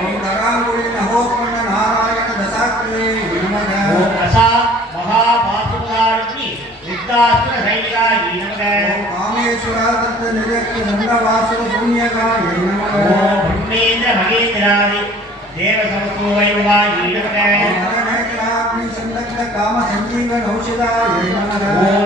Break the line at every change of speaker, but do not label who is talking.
ఓం
కరాంగుడి నహోత్పన్న నారాయణ దశాగ్రే నమః
ఓం రసా మహాపాసుకారుణ్ణి సిద్ధాస్త్ర సైనికాయ నమః
ఓం కామేశ్వర దత్త నిరక్తి దండవాసుర శూన్యకాయ నమః
ఓం బ్రహ్మేంద్ర మహేంద్రాది దేవ సమతో వైభవాయ నమః
ఓం సందగ్ధ కామ సంజీవన ఔషధాయ నమః
ఓం